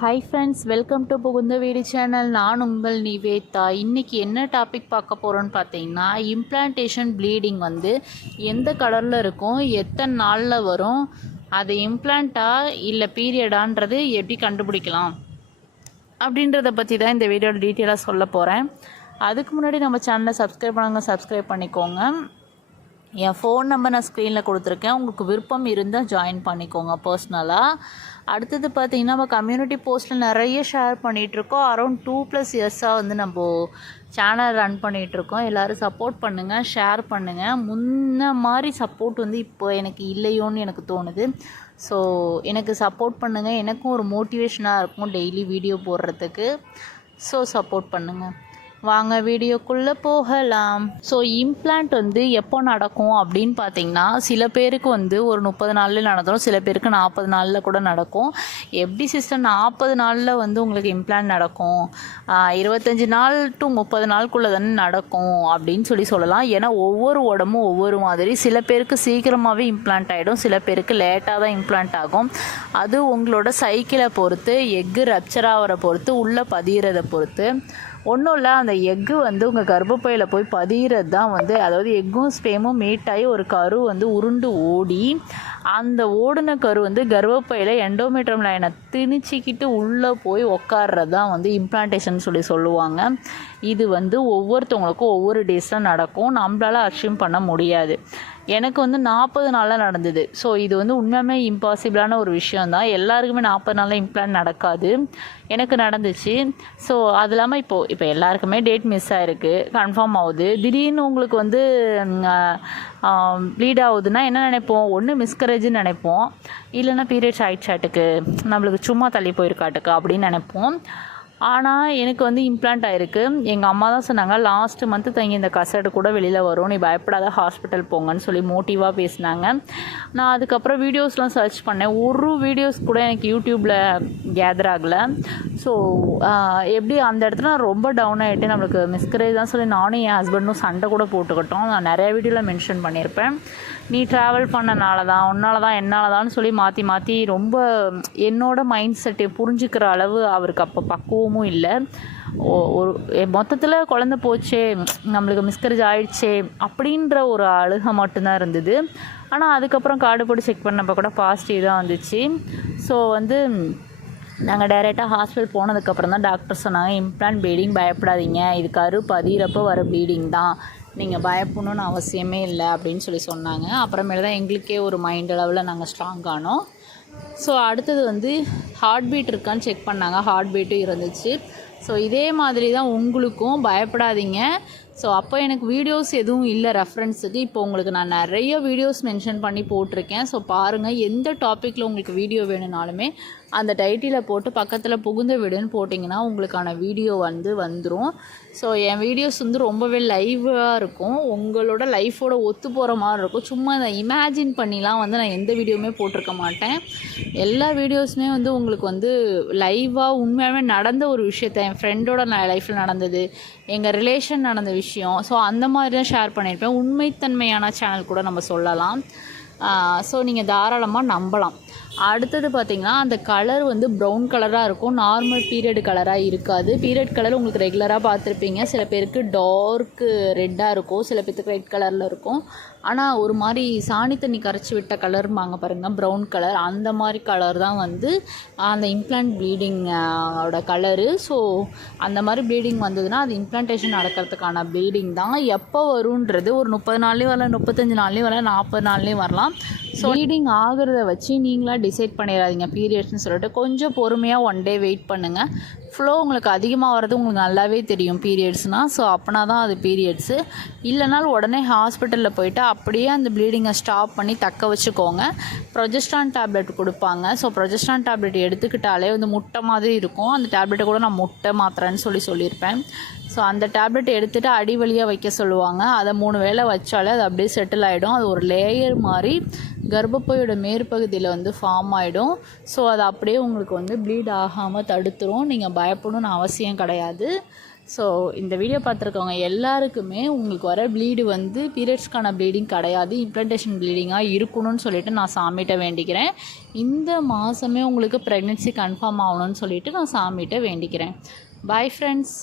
Hi friends, welcome to புகுந்த வீடு channel. நான் உங்கள் நிவேதா. இன்றைக்கி என்ன டாபிக் பார்க்க போகிறோன்னு பார்த்தீங்கன்னா, இம்ப்ளான்டேஷன் ப்ளீடிங் வந்து எந்த கலரில் இருக்கும், எத்தனை நாளில் வரும், அது இம்ப்ளான்ட்டா இல்லை பீரியடான்றது எப்படி கண்டுபிடிக்கலாம் அப்படின்றத பற்றி தான் இந்த வீடியோவில் டீட்டெயிலாக சொல்ல போகிறேன். அதுக்கு முன்னாடி நம்ம சேனலை சப்ஸ்கிரைப் பண்ணிக்கோங்க. என் ஃபோன் நம்பர் நான் ஸ்க்ரீனில் கொடுத்துருக்கேன். உங்களுக்கு விருப்பம் இருந்தால் ஜாயின் பண்ணிக்கோங்க பர்சனலாக. அடுத்தது பார்த்திங்கன்னா, நம்ம கம்யூனிட்டி போஸ்ட்டில் நிறைய ஷேர் பண்ணிகிட்ருக்கோம். அரௌண்ட் 2+ இயர்ஸாக வந்து நம்ம சேனல் ரன் பண்ணிகிட்ருக்கோம். எல்லோரும் சப்போர்ட் பண்ணுங்கள், ஷேர் பண்ணுங்கள். முன்ன மாதிரி சப்போர்ட் வந்து இப்போ எனக்கு இல்லையோன்னு எனக்கு தோணுது. ஸோ எனக்கு சப்போர்ட் பண்ணுங்கள். எனக்கும் ஒரு மோட்டிவேஷனாக இருக்கும் டெய்லி வீடியோ போடுறதுக்கு. ஸோ சப்போர்ட் பண்ணுங்கள். வாங்க வீடியோக்குள்ளே போகலாம். ஸோ இம்ப்ளான்ட் வந்து எப்போ நடக்கும் அப்படின்னு பார்த்தீங்கன்னா, சில பேருக்கு வந்து ஒரு 30 நாளில் நடந்துடும், சில பேருக்கு 40 நாளில் கூட நடக்கும். எப்படி சிஸ்டர் 40 நாளில் வந்து உங்களுக்கு இம்ப்ளான்ட் நடக்கும், 25 நாள் டு 30 நாளுக்குள்ளே தானே நடக்கும் அப்படின்னு சொல்லலாம். ஏன்னா ஒவ்வொரு உடம்பும் ஒவ்வொரு மாதிரி. சில பேருக்கு சீக்கிரமாகவே இம்ப்ளான்ட் ஆகிடும், சில பேருக்கு லேட்டாக தான் இம்ப்ளான்ட் ஆகும். அது உங்களோட சைக்கிளை பொறுத்து, எக்கு ரப்சர் ஆகிற பொறுத்து, உள்ளே பதிகிறத பொறுத்து. ஒன்றும் இல்லை, அந்த எக்கு வந்து உங்கள் கர்ப்பப்பையில் போய் பதிகிறது தான் வந்து, அதாவது எக்கும் ஸ்பேமும் மீட் ஆகி ஒரு கரு வந்து உருண்டு ஓடி, அந்த ஓடின கரு வந்து கர்ப்பப்பையில் எண்டோமெட்ரியம் லைனை திணிச்சிக்கிட்டு உள்ளே போய் உட்கார்றது தான் வந்து இம்ப்ளான்டேஷன் சொல்லுவாங்க. இது வந்து ஒவ்வொருத்தவங்களுக்கும் ஒவ்வொரு டேஸில் நடக்கும். நம்மளால் அச்சீவ் பண்ண முடியாது. எனக்கு வந்து 40 நாளில் நடந்தது. ஸோ இது வந்து உண்மையுமே இம்பாசிபிளான ஒரு விஷயந்தான். எல்லாருக்குமே 40 நாளில் இம்ப்ளான்ட் நடக்காது. எனக்கு நடந்துச்சு. ஸோ அது இல்லாமல் இப்போ எல்லாருக்குமே டேட் மிஸ் ஆகிருக்கு, கன்ஃபார்ம் ஆகுது. திடீர்னு உங்களுக்கு வந்து ப்ளீட் ஆகுதுன்னா என்ன நினைப்போம்? ஒன்று மிஸ்கரேஜ்னு நினைப்போம், இல்லைன்னா பீரியட்ஸ் ஆயிடுச்சாட்டுக்கு, நம்மளுக்கு சும்மா தள்ளி போயிருக்காட்டுக்கு அப்படின்னு நினைப்போம். ஆனால் எனக்கு வந்து இம்ப்ளான்ட் ஆகிருக்கு. எங்கள் அம்மா தான் சொன்னாங்க, லாஸ்ட் மந்த்து தங்கி இந்த கசடு கூட வெளியில் வரும், நீ பயப்படாத ஹாஸ்பிட்டல் போங்கன்னு சொல்லி மோட்டிவாக பேசினாங்க. நான் அதுக்கப்புறம் வீடியோஸ்லாம் சர்ச் பண்ணேன். ஒரு வீடியோஸ் கூட எனக்கு யூடியூப்பில் கேதர் ஆகலை. ஸோ எப்படி அந்த இடத்துல நான் ரொம்ப டவுன் ஆகிட்டு, நம்மளுக்கு மிஸ்கரேஜ் தான் சொல்லி நானும் என் ஹஸ்பண்டும் சண்டை கூட போட்டுக்கிட்டோம். நான் நிறைய வீடியோவில் மென்ஷன் பண்ணியிருப்பேன். நீ ட்ராவல் பண்ணனால தான், உன்னால தான், என்னால் தான் சொல்லி மாற்றி ரொம்ப என்னோட மைண்ட் செட்டை புரிஞ்சுக்கிற அளவு அவருக்கு அப்போ பக்குவமும் இல்லை. ஒரு மொத்தத்தில் குழந்த போச்சே, நம்மளுக்கு மிஸ்கரேஜ் ஆயிடுச்சே அப்படின்ற ஒரு அழுகை மட்டும்தான் இருந்தது. ஆனால் அதுக்கப்புறம் கார்டு போட்டு செக் பண்ணப்போ கூட பாசிட்டிவ் தான் வந்துச்சு. ஸோ வந்து நாங்கள் டைரெக்டாக ஹாஸ்பிட்டல் போனதுக்கப்புறம் தான் டாக்டர் சொன்னாங்க, இம்ப்ளான்ட் ப்ளீடிங் பயப்படாதீங்க, இது கரு பதிகிறப்போ வர ப்ளீடிங் தான், நீங்கள் பயப்படணுன்னு அவசியமே இல்லை அப்படின்னு சொன்னாங்க. அப்புறமேல தான் எங்களுக்கே ஒரு மைண்ட் அளவில் நாங்கள் ஸ்ட்ராங் ஆனோம். ஸோ அடுத்தது வந்து ஹார்ட் பீட் இருக்கான்னு செக் பண்ணாங்க. ஹார்ட் பீட்டும் இருந்துச்சு. ஸோ இதே மாதிரி தான் உங்களுக்கும், பயப்படாதீங்க. ஸோ அப்போ எனக்கு வீடியோஸ் எதுவும் இல்லை ரெஃபரன்ஸுக்கு. இப்போ உங்களுக்கு நான் நிறைய வீடியோஸ் மென்ஷன் பண்ணி போட்டிருக்கேன். ஸோ பாருங்கள், எந்த டாப்பிக்கில் உங்களுக்கு வீடியோ வேணும்னாலுமே அந்த டைட்டிலை போட்டு பக்கத்தில் புகுந்த வீடுன்னு போட்டிங்கன்னா உங்களுக்கான வீடியோ வந்துடும். ஸோ என் வீடியோஸ் வந்து ரொம்பவே லைவாக இருக்கும், உங்களோட லைஃபோட ஒத்து போகிற மாதிரி இருக்கும். சும்மா இதை இமேஜின் பண்ணிலாம் வந்து நான் எந்த வீடியோவுமே போட்டிருக்க மாட்டேன். எல்லா வீடியோஸுமே வந்து உங்களுக்கு வந்து லைவாக உண்மையாகவே நடந்த ஒரு விஷயத்தை, என் ஃப்ரெண்டோட லைஃப்பில் நடந்தது, எங்கள் ரிலேஷன் நடந்த விஷயம், ஸோ அந்த மாதிரி தான் ஷேர் பண்ணியிருப்பேன். உண்மைத்தன்மையான சேனல் கூட நம்ம சொல்லலாம். ஸோ நீங்கள் தாராளமாக நம்பலாம். அடுத்தது பார்த்திங்கன்னா, அந்த கலர் வந்து ப்ரௌன் கலராக இருக்கும், நார்மல் பீரியட் கலராக இருக்காது. பீரியட் கலர் உங்களுக்கு ரெகுலராக பார்த்துருப்பீங்க. சில பேருக்கு டார்க்கு ரெட்டாக இருக்கும், சில பேருக்கு ரெட் கலரில் இருக்கும். ஆனால் ஒரு மாதிரி சாணி தண்ணி கரைச்சி விட்ட கலர்மாங்க பாருங்கள், ப்ரௌன் கலர், அந்த மாதிரி கலர் தான் வந்து அந்த இம்ப்ளான்ட் ப்ளீடிங்கோட கலரு. ஸோ அந்த மாதிரி ப்ளீடிங் வந்ததுன்னா அது இம்ப்ளான்டேஷன் நடக்கிறதுக்கான ப்ளீடிங் தான். எப்போ வருன்றது ஒரு 30 நாள்லேயும் வரலாம், 35 நாள்லேயும் வரலாம், 40 நாள்லேயும் வரலாம். ஸோ ப்ளீடிங் ஆகிறத வச்சு நீங்களாக டிசைட் பண்ணிடாதீங்க பீரியட்ஸ்னு சொல்லிட்டு. கொஞ்சம் பொறுமையாக 1 டே வெயிட் பண்ணுங்கள். ஃப்ளோ உங்களுக்கு அதிகமாக வர்றது உங்களுக்கு நல்லாவே தெரியும் பீரியட்ஸ்னால். ஸோ அப்போனா தான் அது பீரியட்ஸு. இல்லைனாலும் உடனே ஹாஸ்பிட்டலில் போய்ட்டு அப்படியே அந்த ப்ளீடிங்கை ஸ்டாப் பண்ணி தக்க வச்சுக்கோங்க. ப்ரொஜெஸ்ட்ரான் டேப்லெட் கொடுப்பாங்க. ஸோ ப்ரொஜெஸ்ட்ரான் டேப்லெட் எடுத்துக்கிட்டாலே வந்து முட்டை மாதிரி இருக்கும். அந்த டேப்லெட்டை கூட நான் முட்டை மாத்திரைன்னு சொல்லியிருப்பேன். ஸோ அந்த டேப்லெட் எடுத்துகிட்டு அடி வழியாக வைக்க சொல்லுவாங்க. அதை 3 வேளை வச்சாலே அது அப்படியே செட்டில் ஆகிடும். அது ஒரு லேயர் மாதிரி கர்ப்பப்பையோட மேற்பகுதியில் வந்து ஃபார்ம் ஆகிடும். ஸோ அது அப்படியே உங்களுக்கு வந்து ப்ளீட் ஆகாமல் தடுத்துரும். நீங்கள் பயப்படணும்னு அவசியம் கிடையாது. ஸோ இந்த வீடியோ பார்த்துருக்கவங்க எல்லாருக்குமே உங்களுக்கு வர ப்ளீடு வந்து பீரியட்ஸ்க்கான ப்ளீடிங் கிடையாது, இம்ப்ளான்டேஷன் ப்ளீடிங்காக இருக்கணும்னு சொல்லிட்டு நான் சாமிகிட்ட வேண்டிக்கிறேன். இந்த மாதமே உங்களுக்கு ப்ரெக்னென்சி கன்ஃபார்ம் ஆகணும்னு சொல்லிட்டு நான் சாமிகிட்ட வேண்டிக்கிறேன். Bye friends.